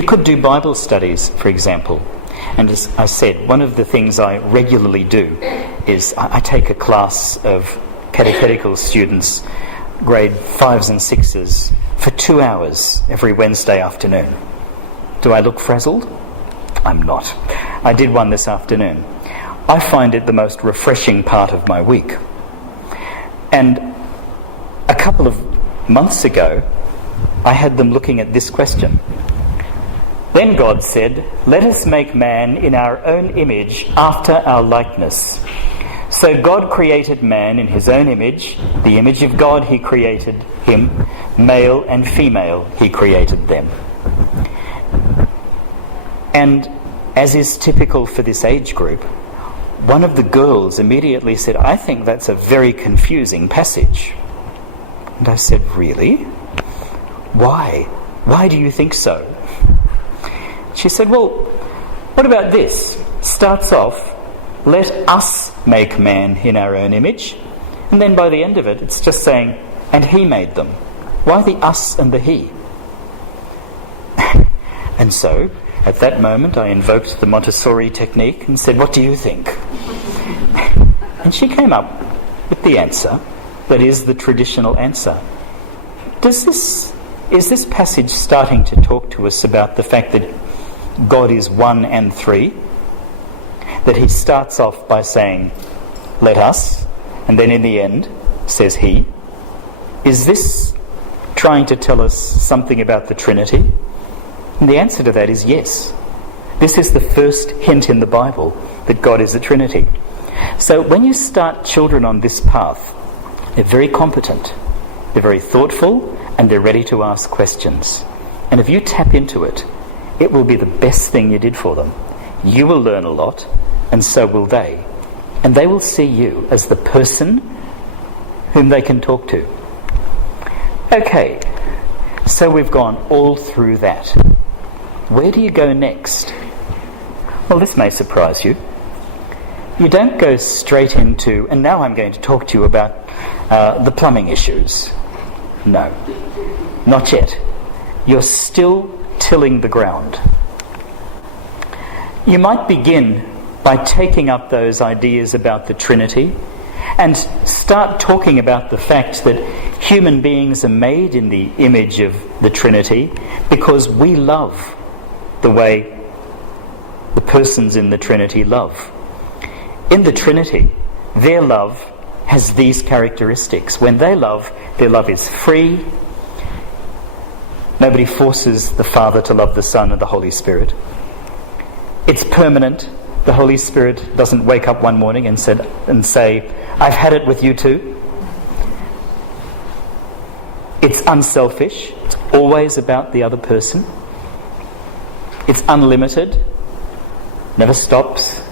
You could do Bible studies, for example. And as I said, one of the things I regularly do is I take a class of catechetical students, grade 5s and 6s, for 2 hours every Wednesday afternoon. Do I look frazzled? I'm not. I did one this afternoon. I find it the most refreshing part of my week. And a couple of months ago, I had them looking at this question. Then God said, "Let us make man in our own image, after our likeness." So God created man in his own image. The image of God he created him. Male and female he created them. And as is typical for this age group, one of the girls immediately said, "I think that's a very confusing passage." And I said, "Really? Why? Why do you think so?" She said, "Well, what about this? Starts off, 'Let us make man in our own image.' And then by the end of it, it's just saying, 'And he made them.' Why the us and the he?" And so, at that moment, I invoked the Montessori technique and said, "What do you think?" And she came up with the answer that is the traditional answer. Is this passage starting to talk to us about the fact that God is one and three? That he starts off by saying, "Let us," and then in the end says he? Is this trying to tell us something about the Trinity? And the answer to that is yes. This is the first hint in the Bible that God is the Trinity. So when you start children on this path, they're very competent, they're very thoughtful, and they're ready to ask questions. And if you tap into it, it will be the best thing you did for them. You will learn a lot, and so will they. And they will see you as the person whom they can talk to. Okay, so we've gone all through that. Where do you go next? Well, this may surprise you. You don't go straight into, and now I'm going to talk to you about the plumbing issues. No, not yet. You're still tilling the ground. You might begin by taking up those ideas about the Trinity and start talking about the fact that human beings are made in the image of the Trinity because we love the way the persons in the Trinity love. In the Trinity, their love has these characteristics. When they love, their love is free. Nobody forces the Father to love the Son and the Holy Spirit. It's permanent. The Holy Spirit doesn't wake up one morning and say, "I've had it with you too." It's unselfish. It's always about the other person. It's unlimited. Never stops.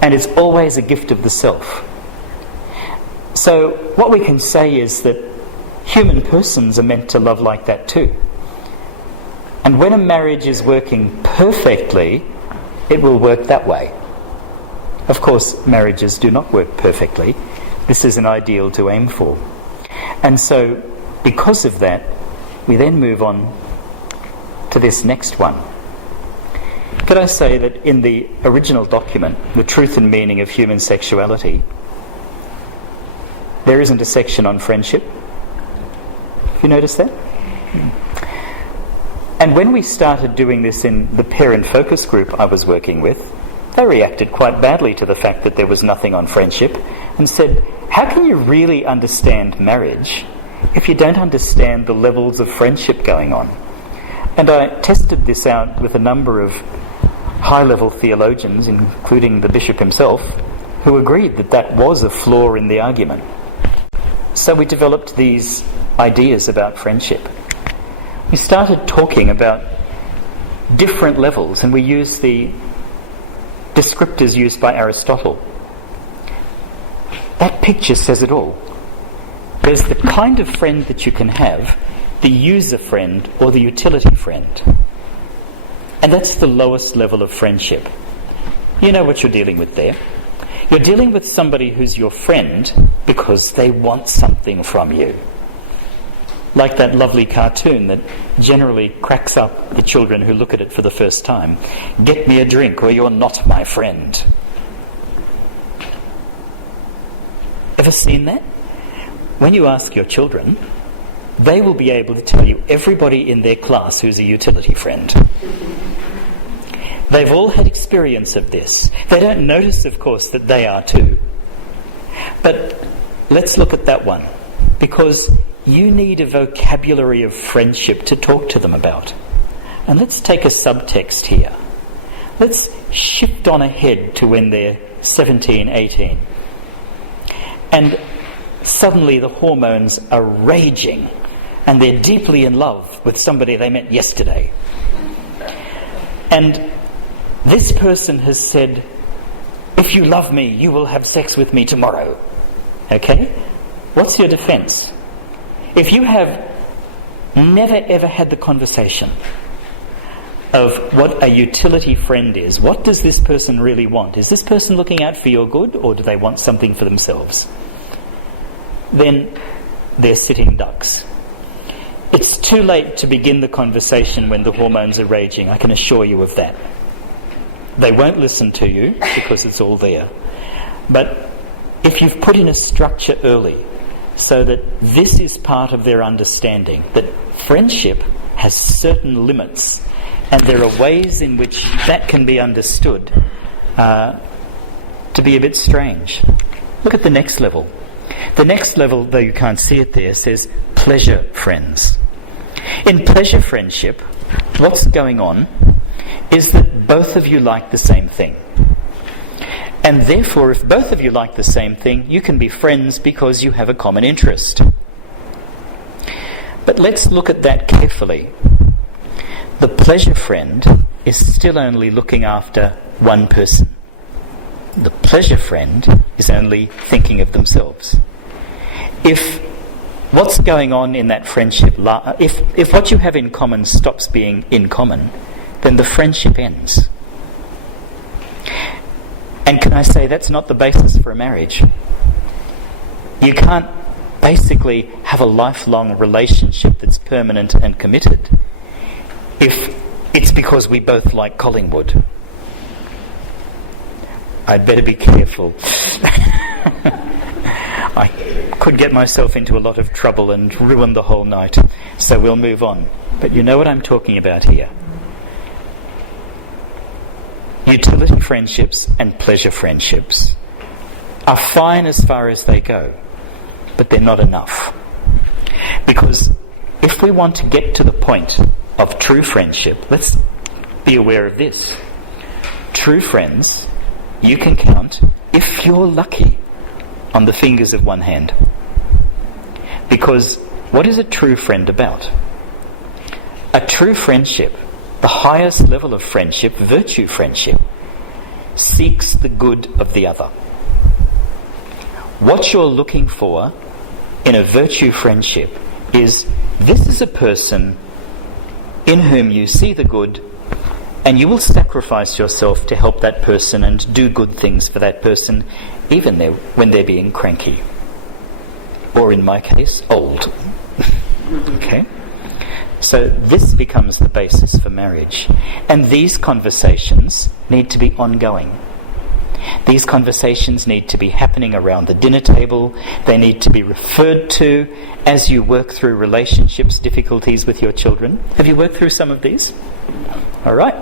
And it's always a gift of the self. So what we can say is that human persons are meant to love like that too. And when a marriage is working perfectly, it will work that way. Of course, marriages do not work perfectly. This is an ideal to aim for. And so, because of that, we then move on to this next one. Could I say that in the original document, The Truth and Meaning of Human Sexuality, there isn't a section on friendship? Have you noticed that? And when we started doing this in the parent focus group I was working with, they reacted quite badly to the fact that there was nothing on friendship and said, "How can you really understand marriage if you don't understand the levels of friendship going on?" And I tested this out with a number of high-level theologians, including the bishop himself, who agreed that that was a flaw in the argument. So we developed these ideas about friendship. We started talking about different levels, and we used the descriptors used by Aristotle. That picture says it all. There's the kind of friend that you can have, the user friend or the utility friend. And that's the lowest level of friendship. You know what you're dealing with there. You're dealing with somebody who's your friend because they want something from you. Like that lovely cartoon that generally cracks up the children who look at it for the first time. Get me a drink or you're not my friend. Ever seen that? When you ask your children, they will be able to tell you everybody in their class who's a utility friend. They've all had experience of this. They don't notice, of course, that they are too. But let's look at that one, because you need a vocabulary of friendship to talk to them about. And let's take a subtext here. Let's shift on ahead to when they're 17, 18. And suddenly the hormones are raging and they're deeply in love with somebody they met yesterday. And this person has said, if you love me, you will have sex with me tomorrow. Okay? What's your defense? If you have never ever had the conversation of what a utility friend is, what does this person really want? Is this person looking out for your good, or do they want something for themselves? Then they're sitting ducks. It's too late to begin the conversation when the hormones are raging, I can assure you of that. They won't listen to you because it's all there. But if you've put in a structure early so that this is part of their understanding, that friendship has certain limits and there are ways in which that can be understood to be a bit strange. Look at the next level. The next level, though you can't see it there, says pleasure friends. In pleasure friendship, what's going on is that both of you like the same thing. And therefore, if both of you like the same thing, you can be friends because you have a common interest. But let's look at that carefully. The pleasure friend is still only looking after one person. The pleasure friend is only thinking of themselves. If what's going on in that friendship, if what you have in common stops being in common, then the friendship ends. And can I say that's not the basis for a marriage? You can't basically have a lifelong relationship that's permanent and committed if it's because we both like Collingwood. I'd better be careful. I could get myself into a lot of trouble and ruin the whole night, so we'll move on. But you know what I'm talking about here. Utility friendships and pleasure friendships are fine as far as they go, but they're not enough. Because if we want to get to the point of true friendship, let's be aware of this. True friends, you can count, if you're lucky, on the fingers of one hand. Because what is a true friend about? A true friendship, the highest level of friendship, virtue friendship, seeks the good of the other. What you're looking for in a virtue friendship is, this is a person in whom you see the good, and you will sacrifice yourself to help that person and do good things for that person, even when they're being cranky. Or in my case, old. Okay? So this becomes the basis for marriage. And these conversations need to be ongoing. These conversations need to be happening around the dinner table. They need to be referred to as you work through relationships, difficulties with your children. Have you worked through some of these? All right.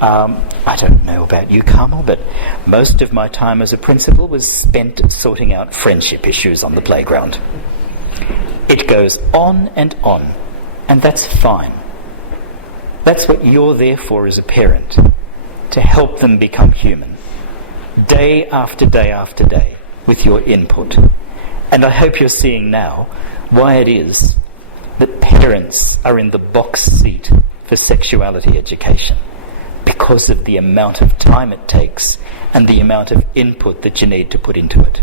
I don't know about you, Carmel, but most of my time as a principal was spent sorting out friendship issues on the playground. It goes on, and that's fine. That's what you're there for as a parent, to help them become human, day after day after day, with your input. And I hope you're seeing now why it is that parents are in the box seat for sexuality education, because of the amount of time it takes and the amount of input that you need to put into it.